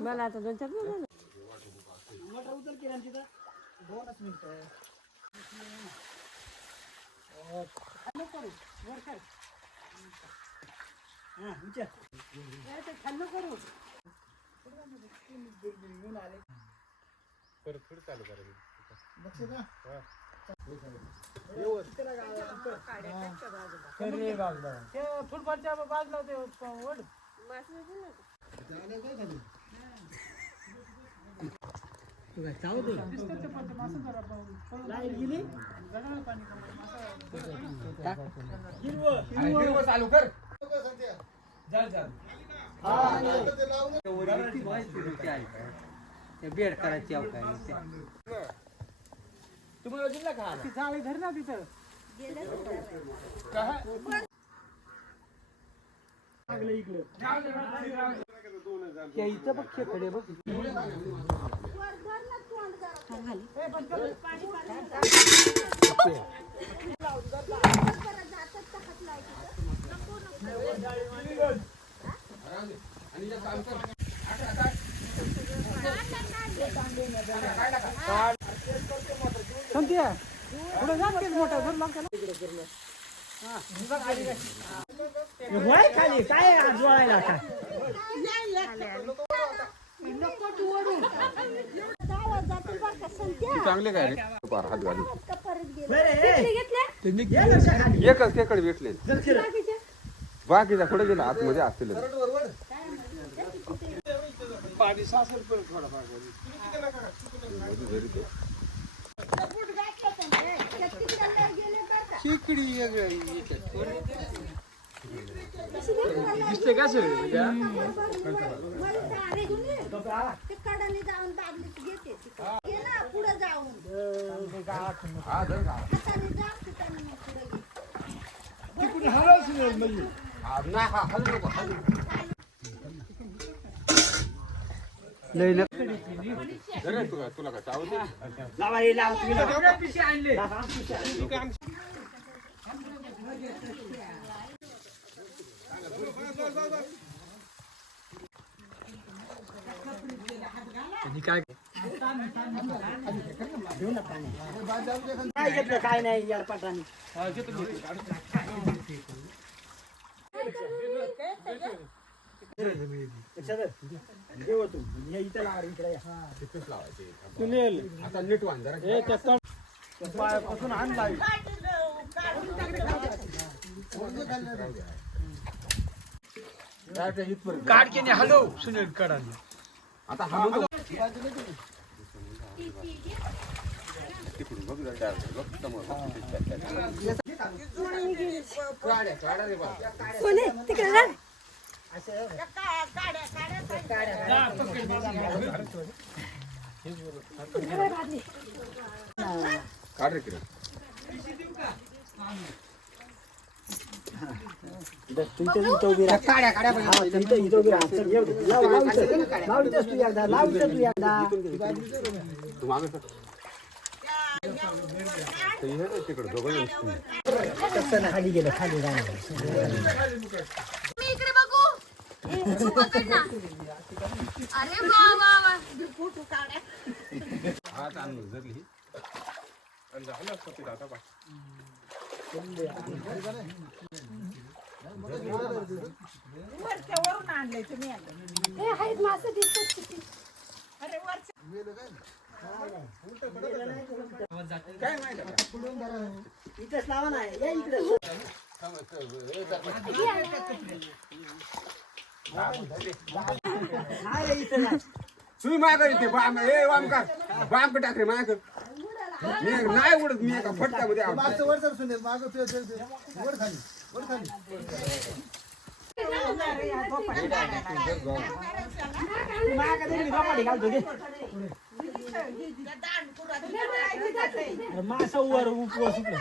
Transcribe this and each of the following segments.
मला आता दोन चार दिवस झाले. फुटबॉलच्या बाजूला ते वड चालू कर बेड करायची अवकाळी तुम्हाला दिला का ती जाळी धर ना तिथं. त्या इथं बघ खेकडे बघ. संत्या पुढे जा तेच मोठा धर लागतं ना. वय खाली काय जोळायला चांगले काय रे? पार हात घालून एकच भेटले. बाकीचा कुठे गेला आतमध्ये असतील. पाणी सासर पण थोडा खेकडी दिसते का पुढे जाऊन हा धर का? हाताने जा हाताने मग पुढे घे तिकडून हलवच नाही म्हणजे हा, नाही हा हलू नको हलू लय तुला तुला काय नाही? काय घेतलं काय नाही यार पाटाने तिथेच लावायचे. सुनील आता नीट वान जरा हे हॅलो सुनील काढा आता हा तिकडून बघ जरा बघ समोर. तिकडे काढ रे किरण. तू मागे सर. दोघं खाली गेलं खाली राहिलं. मी इकडे बघू ए, तू पकड ना. अरे वा वा वा फोटो काढा हात आणून धरली. आणि झालं असतं ते आता बा. हे आहेत मासे दिसतात किती इथंच लावा ना या इकडे नाही रे, इथं नाही. तुम्ही मागं इथे बाम ए वामकार बाम टाक रे माग मी नाही उडत मी एका फटक्यामध्ये आवडतो. तू मागं दे, मी कपाटी घालतो दे. अरे मासं वर उपवास इकडे.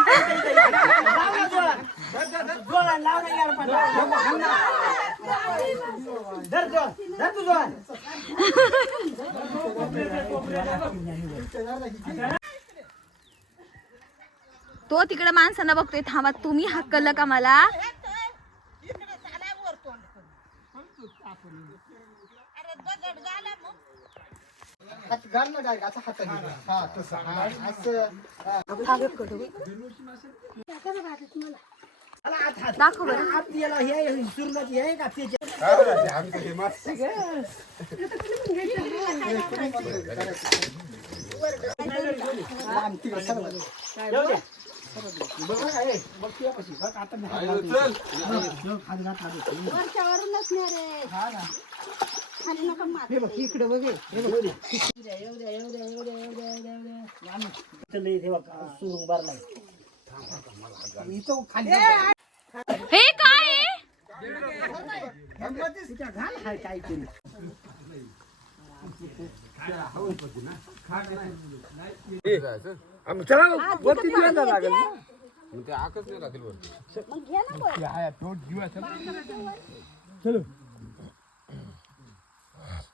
लाव ना जोरात. जोरात लाव ना यार पण. धर जोरात. धर तू तिकडे माणसांना बघतोय थांबा तुम्ही हक्कलं का मला. दाखव बरं. आत याला आहे येऊ बघ बघ, खाली इकडे आम्ही चला ना, वरती जेवायला लागेल. ना. मग ते आकच नाही राहतील वरती. मग घे ना वर.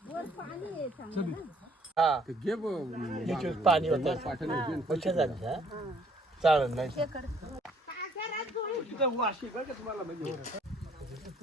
वर. पाणी आहे चांगलं ना. ते घे ब- पाणी होतं. घे. चालेल नाही.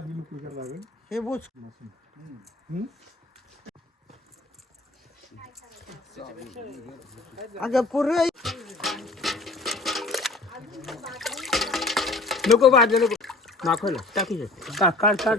ती चाळ. गोळा बघ. हे बोच. अगं पूर्ण नको बाजू नको. नाखवलं टाकी काढ काढ. काढ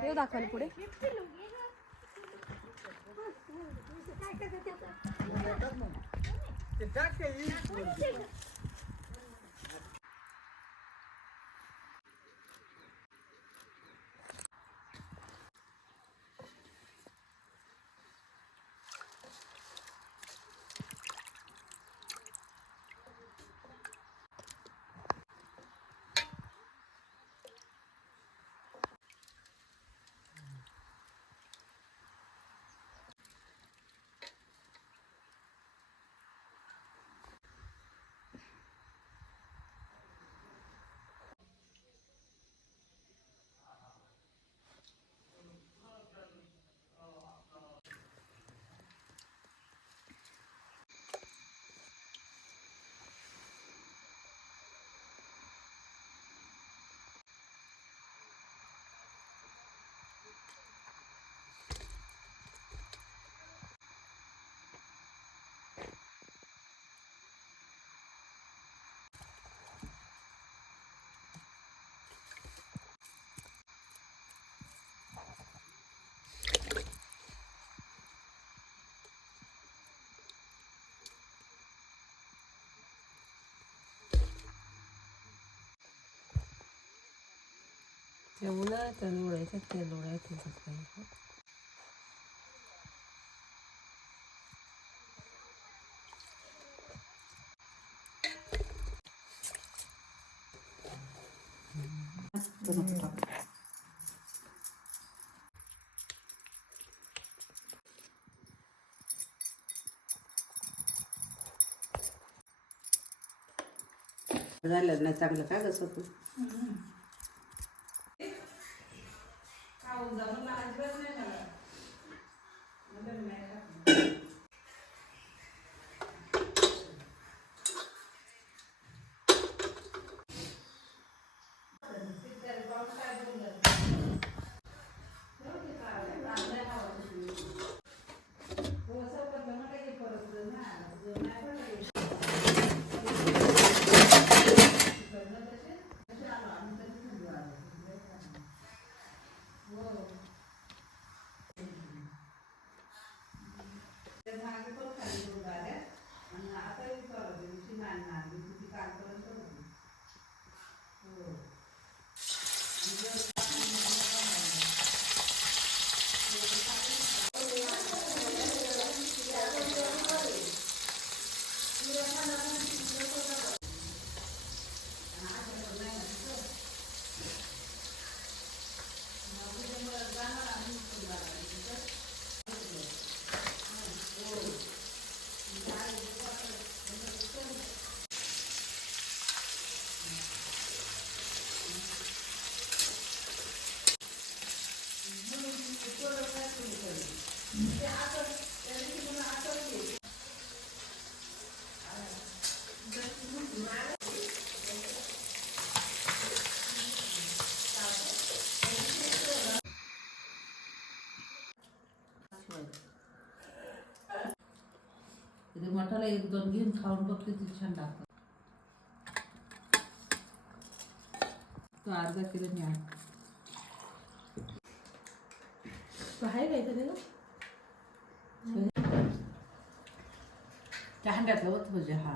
देव दाखवाल पुढे. काय ते उन्हाळ्यात उडायचं ते उडायचं सकाळी झालं ना चांगलं का गं तू ते मठाला एक दोन घेऊन खाऊन बघ किती छान लागतं तो अर्धा किलो न्या आहे काहीतरी ना त्या हंड्यातलं होत म्हणजे हा